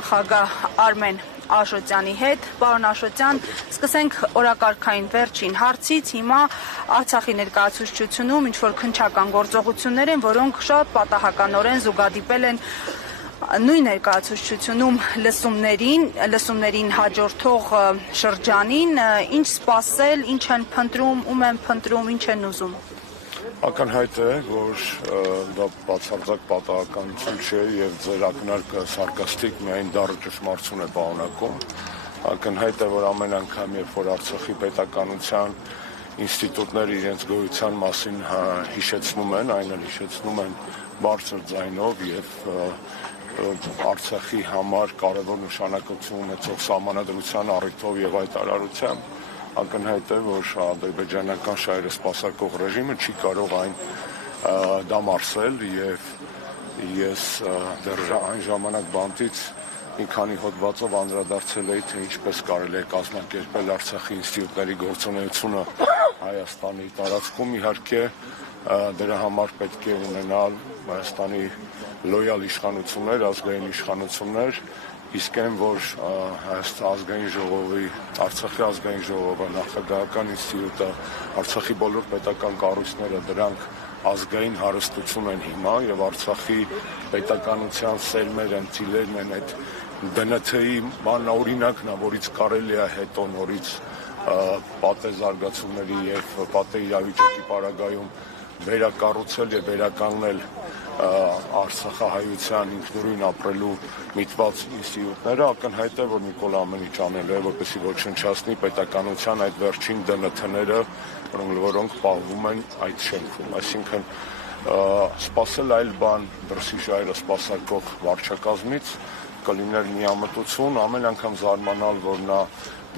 նախագահ Արմեն Աշոտյանի հետ։ Պարոն Աշոտյան, սկսենք օրակարգային վերջին հարցից։ Հիմա Արցախի ներկայացուցչությունում ինչ-որ քննչական գործողություններ են, որոնք շատ պատահականորեն զուգադիպել են նույն ներկայացուցչությունում լսումներին հաջորդող շրջանին, ինչ սպասել, ինչ են փնտրում, ում են փնտրում, ինչ են ուզում։ Ակնհայտ է, որ դա բացարձակ պատահականություն չէ եւ ձեր ակնարկը սարկաստիկ միայն դառը ճշմարտություն է պարունակում։ Ակնհայտ է, որ ամեն անգամ, երբ որ Արցախի պետականության ինստիտուտները իրենց գոյության մասին հիշեցնում են, այն էլ հիշեցնում են բարձր ձայնով եւ Արցախի համար կարևոր նշանակություն ունեցող սահմանադրության առիթով եւ այդ արարությամբ, ակնհայտ է, որ ադրբեջանական շահերը սպասարկող ռեժիմը չի կարող այն դամարսել եւ ես դեռ այն ժամանակ բանտից մի քանի հոդվածով անդրադարձել էի, թե ինչպես կարելի է կազմակերպել Արցախի ինստիտուտների գործունեությունը Հայաստանի տարածքում, իհարկե դրա համար պետք է ունենալ Հայաստանի լոյալ իշխանություններ, ազգային իշխանություններ, իսկ այն, որ ազգային ժողովի, Արցախի ազգային ժողովը, նախագահական ինստիտուտը, Արցախի բոլոր պետական կառույցները դրանք ազգային հարստություն են հիմա եւ Արցախի պետականության սերմեր են, ծիլերն են այդ ԴՆԹ-ի օրինակն է, որից կարելի է հետո նորից պատե զարգացումների եւ պատե իրավիճակի պարագայում վերակառուցել եւ վերականգնել Արցախահայության ինքնուրույն ապրելու միտված ինստիտուտները, ակնհայտ է, որ Նիկոլ ամեն ինչ անել է, որպեսզի ոչնչացնի պետականության այդ վերջին ԴՆԹ-ները, որոնք պահվում են այդ շենքում։ Այսինքն սպասել այլ բան դրսի շահերը սպասարկող վարչակազմից կլիներ միամտություն, ամեն անգամ զարմանալ, որ նա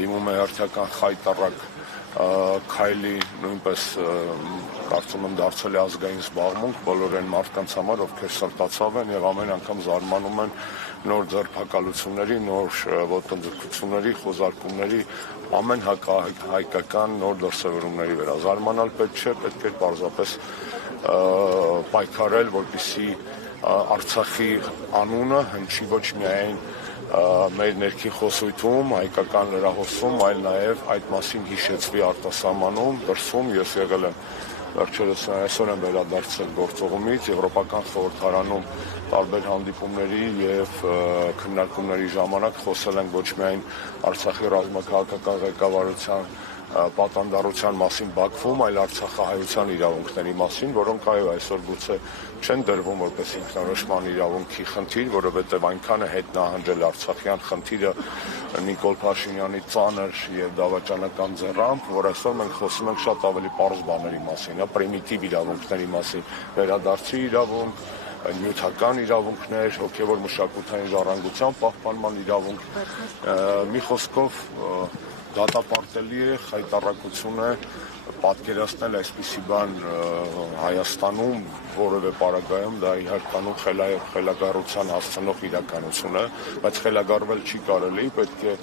դիմում է հերթական խայտառակ քայլի, նույնպես կարծում եմ դարձել է ազգային զբաղմունք բոլոր այն մարդկանց համար, ովքեր սրտացավ են եւ ամեն անգամ զարմանում են նոր ձերբակալությունների, նոր ոտնձգությունների, խոզարկումների, ամեն հայկական նոր դրսևորումների վրա։ Զարմանալ պետք չէ, պետք է պարզապես պայքարել, որպեսզի Արցախի անունը հնչի ոչ միայն մեր ներքին խոսույթում, հայկական լրահոսում, այլ նաև այդ մասին հիշեցվի արտասահմանում, դրսում։ Ես եղել եմ վերջերս այսօր եմ վերադարձել գործողումից, Եվրոպական խորհրդարանում տարբեր հանդիպումների եւ քննարկումների ժամանակ խոսել ենք ոչ միայն Արցախի ռազմաքաղաքական ղեկավարության պատանդառության մասին Բաքվում, այլ Արցախահայության իրավունքների մասին, որոնք այո այսօր գուցե չեն դրվում որպես ինքնորոշման իրավունքի խնդիր, որովհետև այնքան է հետ նահանջել Արցախյան խնդիրը Նիկոլ Փաշինյանի ծանր եւ դավաճանական ձեռամբ, որ այսօր մենք խոսում ենք շատ ավելի պարզ բաների մասին, պրիմիտիվ իրավունքների մասին, վերադարձի իրավունք, նյութական իրավունքներ, հոգեվոր մշակութային ժառանգության պահպանման իրավունք, մի խոսքով դատապարտելի է, խայտառակություն է պատկերացնել այսպիսի բան Հայաստանում որևէ պարագայում, դա իհարկանում խելագարության հասցնող իրականություն է, բայց խելագարվել չի կարելի, պետք է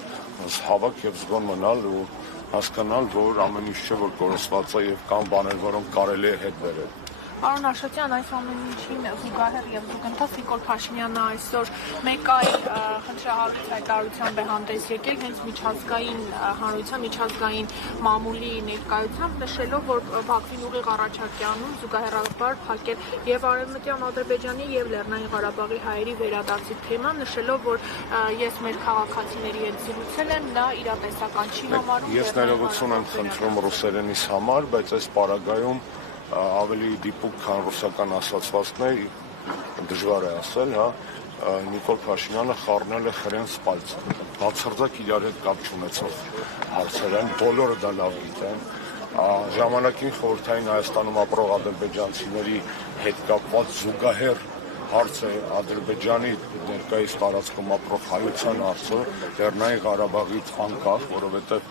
հավաք եւ զգոն մնալ ու հասկանալ, որ ամեն ինչ չէ, որ կորսված է եւ կան բաներ, որոնք կարելի է հետ բերել։ Պարոն Աշոտյան, այս ամեն ինչին զուգահեռ եւ զուգընթաց Նիկոլ Փաշինյանը այսօր մեկ այլ խնդրահարույց հայտարարությամբ է հանդես եկել հենց միջազգային հանրության, միջազգային մամուլի ներկայությամբ, նշելով, որ Բաքվին ուղիղ առաջարկ է անում զուգահեռաբար փակել եւ Արևմտյան Ադրբեջանի եւ Լեռնային Ղարաբաղի հայերի վերադարձի թեման, նշելով, որ ես մեր քաղաքացիների հետ զրուցել եմ, նա իրատեսական չի համարում։ Ես ներողություն եմ խնդրում ռուսերենից համար, բայց այս պարագայում ավելի դիպուկ, քան ռուսական ասացվածքներ, դժվար է ասել, Նիկոլ Փաշինյանը խառնել է խրեն սպայծ, բացարձակ իրար հետ կապ չունեցող հարցեր են, բոլորը դա լավ գիտեն, ժամանակին խորհրդային Հայաստանում ապրող ադրբեջանցիների հետ կապված զուգահեռ հարց է Ադրբեջանի ներկայիս տարածքում ապրող հայության հարցը, Լեռնային Ղարաբաղից անկախ, որովհետև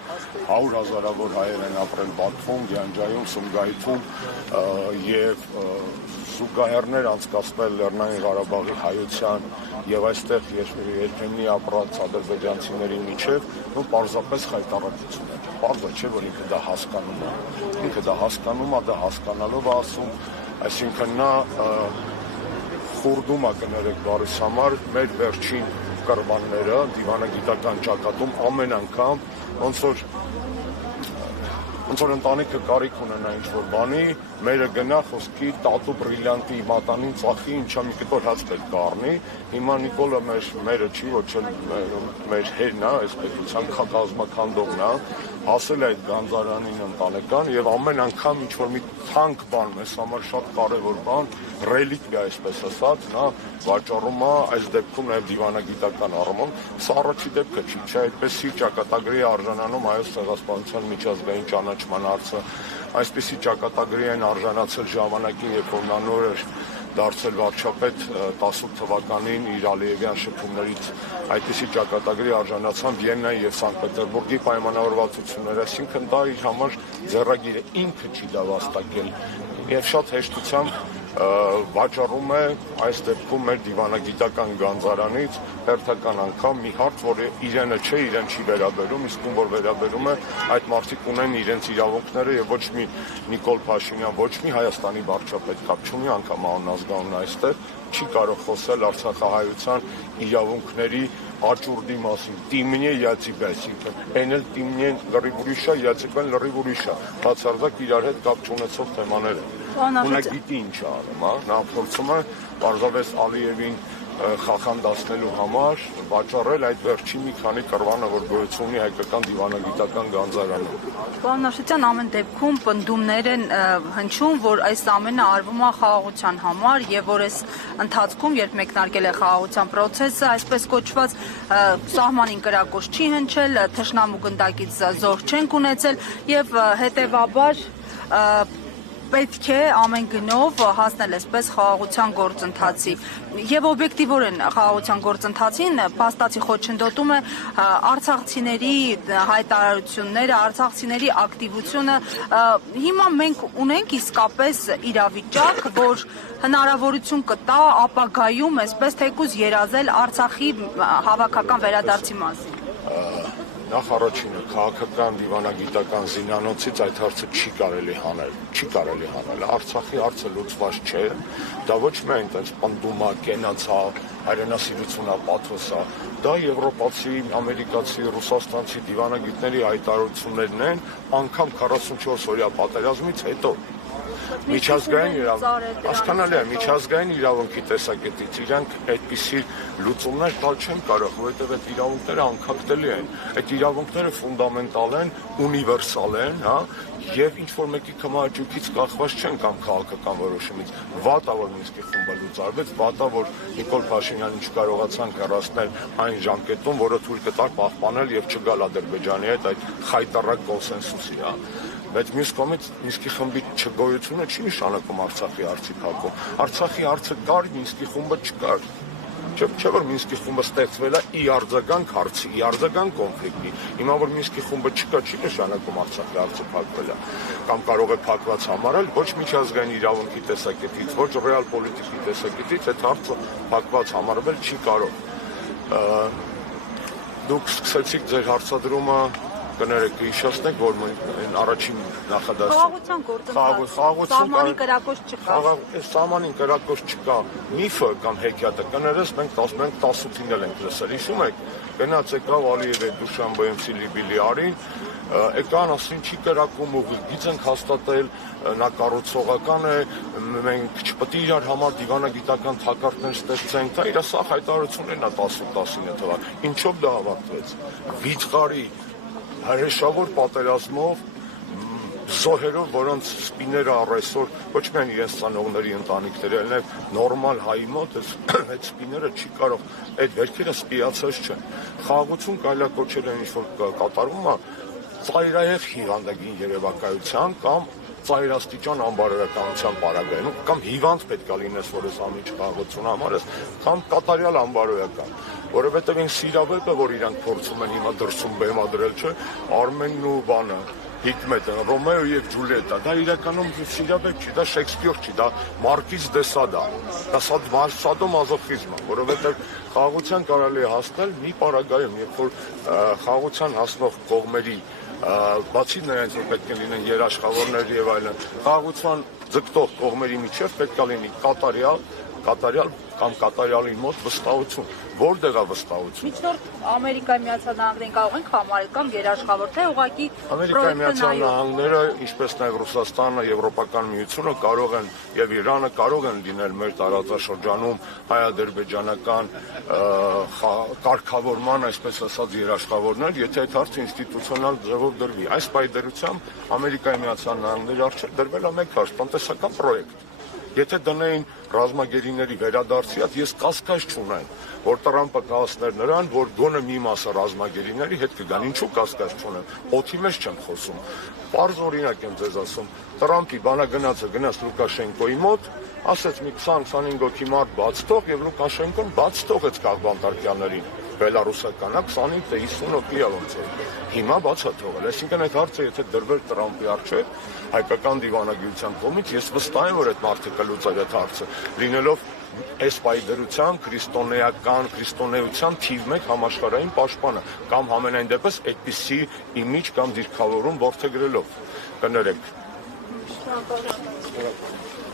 100,000-ավոր հայեր են ապրել Բաքվում, Գյանջայում, Սումգայիթում եւ զուգահեռներ անցկացնել Լեռնային Ղարաբաղի հայության եւ այստեղ երբեմնի ապրած ադրբեջանցիների միջեւ, ու պարզապես խայտառակություն է։ Պարզ չէ, որ ինքը դա հասկանում է։ Ինքը դա հասկանում է, դա հասկանալով ասում, այսինքն նա խորդում է կներեք բարիս համար մեր վերջին կռվանները դիվանագիտական ճակատում ամեն անգամ ոնց որ ընտանիքը կարիք ունենա ինչ-որ բանի, մերը գնա խոսքի տատու բրիլյանտի մատանին ծախի, ինչա մի կտոր հաց պետք է առնի, հիմա Նիկոլը մերը չի, ոչ էլ մեր հերն է, այս պետության կազմաքանդողն է, հասել է այդ գանձարանին ընտանեկան եւ ամեն անգամ ինչ-որ մի թանկ բան, մեզ համար շատ կարեւոր բան, ռելիկվիա, այսպես ասած, նա վաճառում է այս դեպքում նաեւ դիվանագիտական առումով, սա առաջի դեպքը չի, չէ, այդպեսի ճակատագրի արժանանում Հայոց ցեղասպանության միջազգային ճանաչման հարցը, այսպեսի ճակատագրի են արժանացել ժամանակին, երբ որ նա նոր էր դարձել վարչապետ 18 թվականին իր Ալիևյան շփումներից այդպիսի ճակատագրի արժանացան Վիեննայի եւ Սանկտ Պետերբուրգի պայմանավորվածությունները, այսինքն դա իր համար ձեռագիր է, ինքը չի դա վաստակել եւ շատ հեշտությամբ վաճառում է այս դեպքում մեր դիվանագիտական գանձարանից հերթական անգամ մի հարց, որ իրենը չէ, իրեն չի վերաբերում, իսկ ում որ վերաբերում է, այդ մարդիկ ունեն իրենց իրավունքները եւ ոչ մի Նիկոլ Փաշինյան, ոչ մի Հայաստանի վարչապետ կապ չունի, անգամ անազգանուն այստեղ չի կարող խոսել արցախահայության իրավունքների աճուրդի մասին, տիմնե յացիպ, այսինքն այն էլ տիմնեն լրիվ ուրիշ է, յացիպեն լրիվ ուրիշ է, բացարձակ իրար հետ կապ չունեցող թեմաներ են։ Նա գիտի ինչ է անում, նա փորձում է պարզապես Ալիևին խախանդացնելու համար վաճառել այդ վերջին մի քանի կռվանը, որ գոյություն ունի հայկական դիվանագիտական գանձարանում։ Պարոն Աշոտյան, ամեն դեպքում պնդումներ են հնչում, որ այս ամենը արվում է խաղաղության համար եւ որ այս ընթացքում, երբ մեկնարկել է խաղաղության process-ը, այսպես կոչված սահմանին կրակոց չի հնչել, թշնամու գնդակից զոհ չենք ունեցել եւ հետեւաբար պետք է ամեն գնով հասնել այսպես խաղաղության գործընթացի եւ օբյեկտիվորեն խաղաղության գործընթացին փաստացի խոչընդոտում է արցախցիների հայտարարությունները, արցախցիների ակտիվությունը։ Հիմա մենք ունենք իսկապես իրավիճակ, որ հնարավորություն կտա ապագայում այսպես թեկուզ երազել Արցախի հավաքական վերադարձի մասին։ Նախ առաջինը քաղաքական դիվանագիտական զինանոցից այդ հարցը չի կարելի հանել, Արցախի հարցը լուծված չէ, դա ոչ միայն այնպես պնդումա, կենացա, հայրենասիրությունա, պաթոսա, դա եվրոպացի, ամերիկացի, ռուսաստանցի դիվանագիտների հայտարարություններն են, անգամ 44 օրյա պատերազմից հետո։ Միջազգային իրավունք, հասկանալի է, միջազգային իրավունքի տեսակետից իրանք այդպիսի լուծումներ տալ չեն կարող, որովհետև այդ իրավունքները անքակտելի են, այդ իրավունքները ֆունդամենտալ են, ունիվերսալ են, եւ ինչ որ մեկի կամաճուկից կախված չեն կամ քաղաքական որոշումից։ Վատա որ Մինսկի խումբը լուծարվեց, վատա որ Նիկոլ Փաշինյանին չկարողացան կառուցել այն ժամկետում, որը թույլ կտար պահպանել եւ չգալ Ադրբեջանի հետ այդ խայտառակ կոնսենսուսի, Բայց մյուս կողմից Մինսկի խմբի չգոյությունը չի նշանակում Արցախի հարցի փակում։ Արցախի հարցը կար, Մինսկի խումբը չկար։ Չէ՞ որ Մինսկի խումբը ստեղծվել է ի արձագանք հարցի, ի արձագանք կոնֆլիկտի։ Հիմա որ Մինսկի խումբը չկա, չի նշանակում Արցախի հարցը փակվել է։ Կամ կարող է փակված համարել ոչ միջազգային իրավունքի տեսակետից, ոչ ռեալ պոլիտիկի տեսակետից այդ հարցը փակված համարվել չի կարող։ Դուք սկսեցիք ձեր հարցադրումը կներեք հիշեցնեք, որ առաջին նախադասը խաղաղության գործընթաց, սահմանին կրակոց չկա։ Սահմանին կրակոց չկա միֆը կամ հեքիաթը կներես մենք 18-ին էլ ենք լսել, հիշում եք, գնաց եկավ Ալիևը Դուշանբեում Սիլիբիլի արին, եկան ասին չի կրակում ուղիղ, գիծ ենք հաստատել, նա կառուցողական է, մենք չպետք է իրար համար դիվանագիտական թակարդներ ստեղծենք, դա իր սա հայտարարություններն է 18-19 թվականին, ինչով դա հավաքվեց, վիճղարի հրեշավոր պատերազմով զոհերով, որոնց սպիները առեսօր ոչ միայն իրենց ծանողների ընտանիքների, այլ նաև նորմալ հայի մոտ այդ սպիները չի կարող, այդ վերքերը սպիացած չեն։ Խաղաղություն կարելի կոչել են ինչ-որ կատարվում է ծայրահեղ հիվանդագին երևակայության կամ ծայրաստիճան անբարոյականության պարագայում, կամ հիվանդ պետք է լինես, որ այս ամիջ խաղաղություն համարես, կամ կատարյալ անբարոյական, որովհետև այն սիրավեպը, որ իրանք փորձում են հիմա դրսում բեմադրել, չէ, Արմենն ու բանը, Հիկմետը, Ռոմեո եւ Ջուլիետա, դա իրականում սիրավեպ չի, դա Շեքսպիր չի, դա Մարկիզ դե Սադա, դա սադոմազոխիզմ է, որովհետև խաղաղության կարելի է հասնել մի պարագայում, երբ որ խաղաղության հասնող կողմերի բացի նրանից, որ պետք է լինեն երաշխավորներ եւ այլն, խաղաղության ձգտող կողմերի միջև պետք է լինի կատարյալ կամ կատարյալի մոտ վստահություն, Որտեղ է վստահություն։ Միջնորդ Ամերիկայի Միացյալ Նահանգներին կարող ենք համարել կամ երաշխավոր, թե ուղղակի Ամերիկայի Միացյալ Նահանգները, ինչպես նաև Ռուսաստանը, Եվրոպական միությունը կարող են եւ Իրանը կարող են լինել մեր տարածաշրջանում հայ-ադրբեջանական կարգավորման, այսպես ասած, երաշխավորներ, եթե այդ հարցը ինստիտուցիոնալ ձևով դրվի։ Այս պայմանությամբ Ամերիկայի Միացյալ Նահանգների առջև դրվել է մեկ հարց՝ տնտեսական պրոյեկտ։ Եթե դնեին ռազմագերիների վերադարձի, ես կասկած չունեմ, որ Տրամպը կհասներ նրան, որ գոնե մի մասը ռազմագերիների հետ կգան։ Ինչու կասկած չունեմ։ Օդի մեջ չեմ խոսում։ Պարզ օրինակ եմ ձեզ ասում։ Տրամպի բանագնացը գնաց Լուկաշենկոյի մոտ, ասեց մի 20-25 հոգի մարդ բաց թող, եւ Լուկաշենկոն բաց թողեց Կաղբանտարկյաններին։ Բելարուսականա 25 թե 50 հոգի ոնց է։ Հիմա բաց է թողել։ Այսինքն այդ հարցը եթե դրվել Տրամպի առջև հայկական դիվանագիտության կողմից, ես վստահ եմ, որ այդ մարդը կլուծել այդ հարցը, լինելով այս պայդրության քրիստոնեության թիվ 1 համաշխարհային պաշտպանը կամ համենայն դեպս այդպիսի իմիջ կամ դիրքավորում որդեգրելով։ Կներեք։